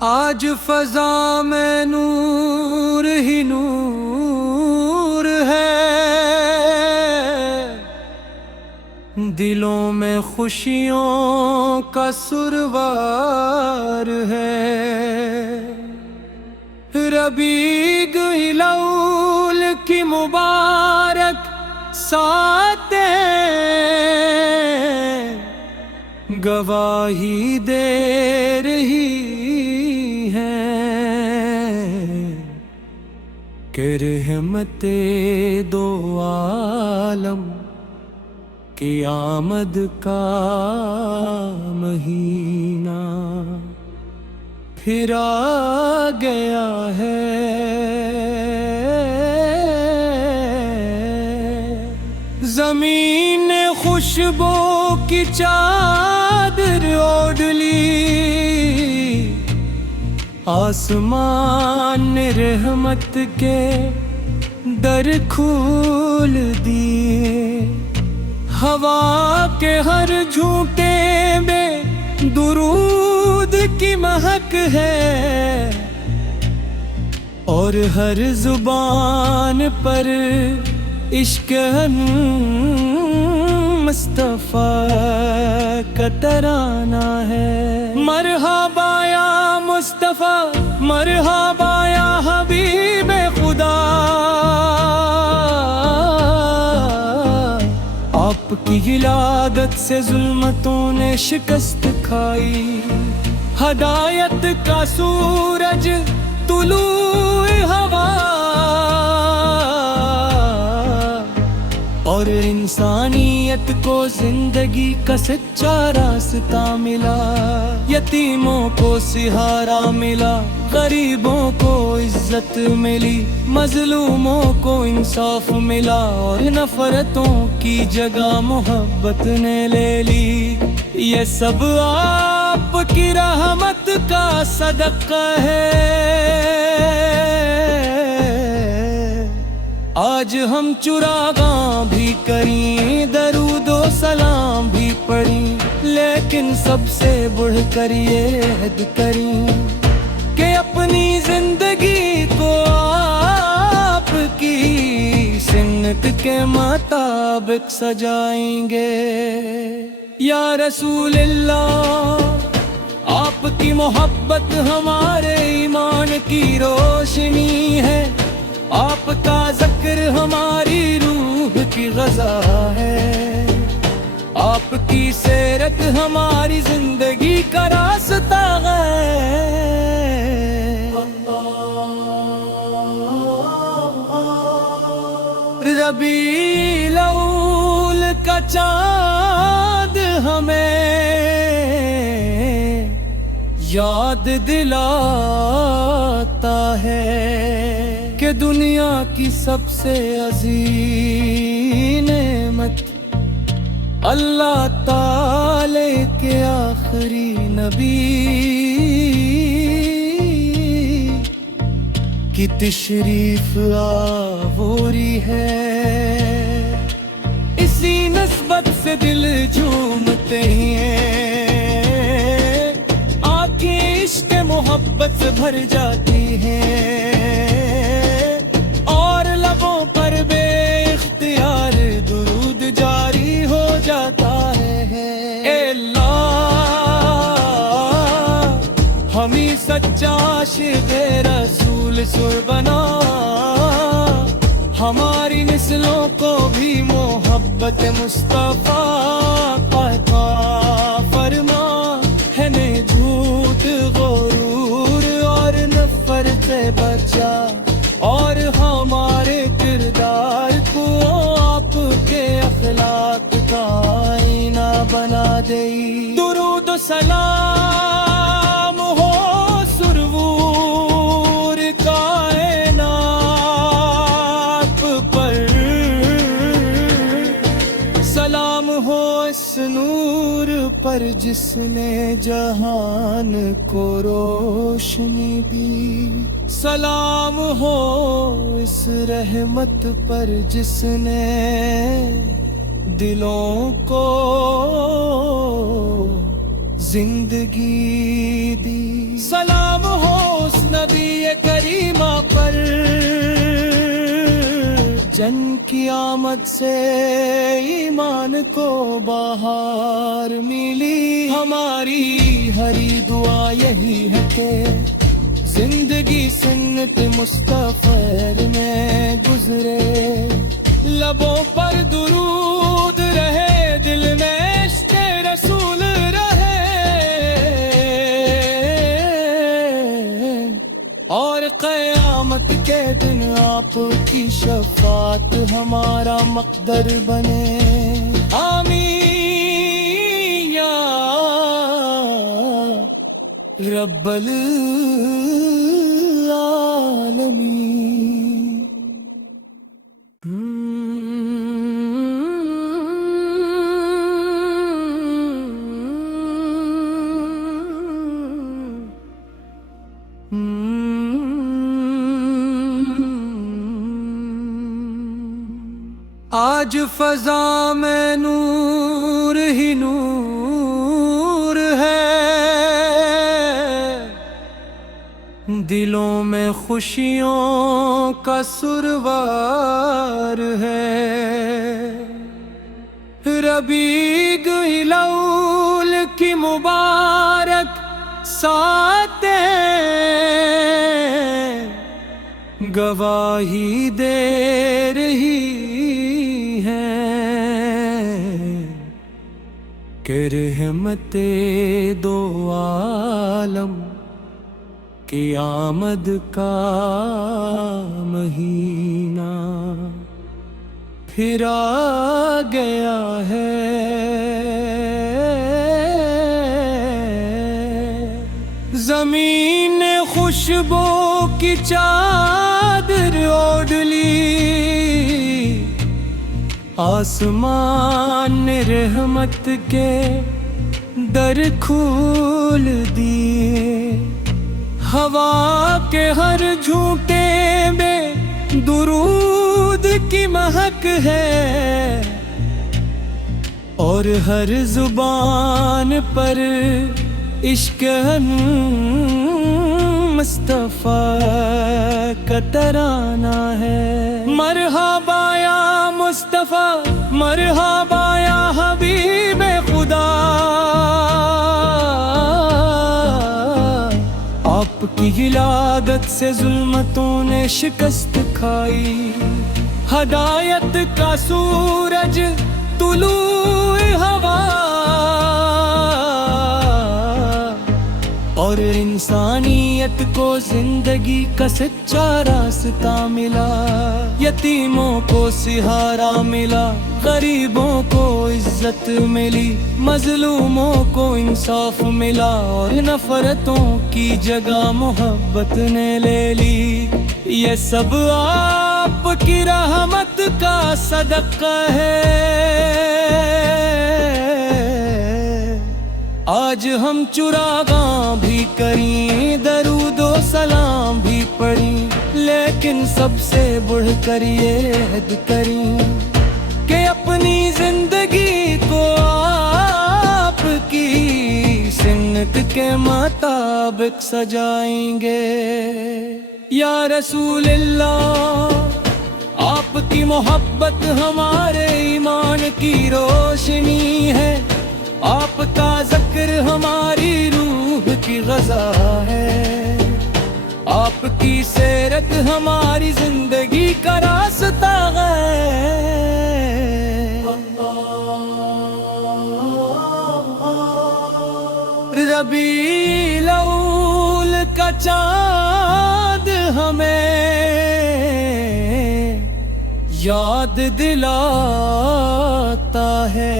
آج فضا میں نور ہی نور ہے، دلوں میں خوشیوں کا سرور ہے۔ ربیع الاول کی مبارک ساتیں گواہی دے رہی ہیں کہ رحمت دو عالم کی آمد کا مہینہ پھر آ گیا ہے۔ زمین نے خوشبو کی چادر اوڑھ لی، آسمان نے رحمت کے در کھول دیے۔ ہوا کے ہر جھونکے میں درود کی مہک ہے، اور ہر زبان پر عشق مصطفیٰ کا ترانہ ہے۔ مرحبا یا مصطفیٰ، مرحبا یا حبیب خدا، آپ کی ولادت سے ظلمتوں نے شکست کھائی۔ ہدایت کا سورج طلوع ہوا، اور انسانیت کو زندگی کا سچا راستہ ملا۔ یتیموں کو سہارا ملا، غریبوں کو عزت ملی، مظلوموں کو انصاف ملا، اور نفرتوں کی جگہ محبت نے لے لی۔ یہ سب آپ کی رحمت کا صدقہ ہے۔ آج ہم چراغاں بھی کریں، درود و سلام بھی پڑھیں، لیکن سب سے بڑھ کر یہ عہد کریں کہ اپنی زندگی کو آپ کی سنت کے مطابق سجائیں گے۔ یا رسول اللہ، آپ کی محبت ہمارے ایمان کی روشنی ہے، آپ کا ذکر ہماری روح کی غذا ہے، آپ کی سیرت ہماری زندگی کا راستہ ہے۔ ربیع الاول کا چاند ہمیں یاد دلاتا ہے کہ دنیا کی سب سے عظیم نعمت اللہ تعالی کے آخری نبی کی تشریف آوری ہے۔ اسی نسبت سے دل جھومتے ہیں، آنکھیں عشق محبت سے بھر جاتی ہیں، اور لبوں پر بے اختیار درود جاری ہو جاتا ہے۔ اے اللہ، ہمیں سچا عاشق رسول سر بنا، ہماری نسلوں کو بھی محبت مصطفیٰ کا عطا فرما، ہے نے جھوٹ غرور اور نفرت سے بچا، اور ہمارے کردار کو آپ کے اخلاق کا آئینہ بنا دے۔ درود و سلام ہو سرور کائنات پر، سلام ہو اس نور پر جس نے جہان کو روشنی دی، سلام ہو اس رحمت پر جس نے دلوں کو زندگی دی۔ سلام کی آمد سے ایمان کو بہار ملی. ہماری ہری دعا یہی ہے کہ زندگی سنت مصطفی میں گزرے. لبوں پر درود رہے، دل میں عشق رسول رہے، اور قیامت کے دن آپ کی شفاعت ہمارا مقدر بنے. آمین یا رب العالمین. آج فضا میں نور ہی نور ہے، دلوں میں خوشیوں کا سرور ہے. ربیع الاول کی مبارک ساتیں گواہی دے رہی کہ رحمت دو عالم کی آمد کا مہینہ پھر آ گیا ہے. زمین نے خوشبو کی چادر اوڑھ لی، آسمان نے رحمت کے در کھول دیے. ہوا کے ہر جھونکے میں درود کی مہک ہے، اور ہر زبان پر عشق مصطفیٰ کا ترانہ ہے. مرحبا یا مصطفیٰ، مرحبا یا حبیب خدا، آپ کی ولادت سے ظلمتوں نے شکست کھائی. ہدایت کا سورج طلوع ہوا، اور انسانیت کو زندگی کا سچا راستہ ملا. یتیموں کو سہارا ملا، غریبوں کو عزت ملی، مظلوموں کو انصاف ملا، اور نفرتوں کی جگہ محبت نے لے لی. یہ سب آپ کی رحمت کا صدقہ ہے. آج ہم چراغاں بھی کریں، درود و سلام بھی پڑھیں، لیکن سب سے بڑھ کر یہ عہد کریں کہ اپنی زندگی کو آپ کی سنت کے مطابق سجائیں گے. یا رسول اللہ، آپ کی محبت ہمارے ایمان کی روشنی ہے، آپ کا ذکر ہماری روح کی غذا ہے، آپ کی سیرت ہماری زندگی کا راستہ ہے. ربیع الاول کا چاند ہمیں یاد دلاتا ہے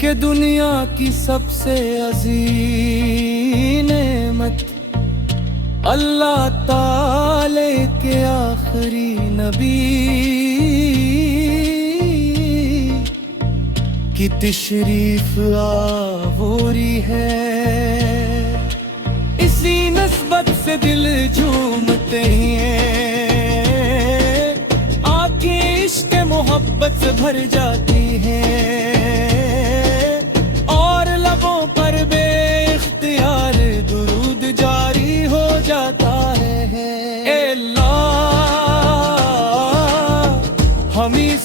کہ دنیا کی سب سے عظیم نعمت اللہ تعالی کے آخری نبی کی تشریف آوری ہے. اسی نسبت سے دل جھومتے ہیں، آنکھیں عشق محبت سے بھر جاتی ہیں، اور لبوں پر بے اختیار درود جاری ہو جاتا ہے. اے اللہ، ہم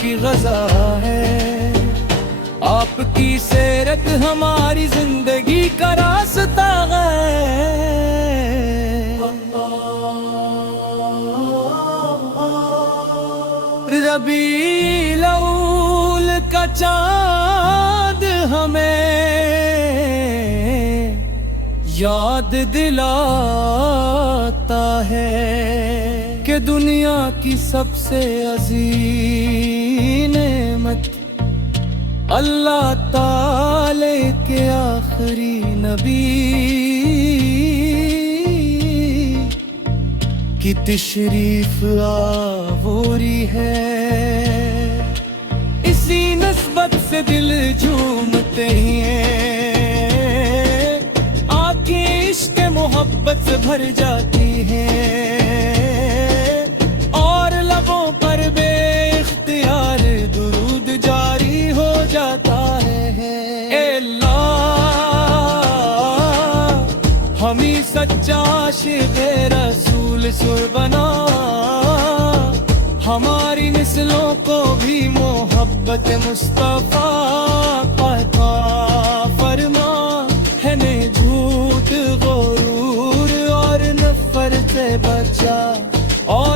کی غذا ہے، آپ کی سیرت ہماری زندگی کا راستہ ہے۔ ربیع الاول کا چاند ہمیں یاد دلاتا ہے کہ دنیا کی سب سے عظیم نعمت اللہ تعالی کے آخری نبی کی تشریف آوری ہے۔ اسی نسبت سے دل جھومتے ہیں، آنکھیں عشق محبت سے بھر جاتی ہیں، اور لبوں پر بے اختیار درود جاری ہو جاتا ہے۔ اے اللہ ہمیں سچا عاشق رسول سر بنا، ہماری نسلوں کو بھی محبت مصطفیٰ عطا فرما، ہے نے جھوٹ غرور اور نفرت سے بچا، اور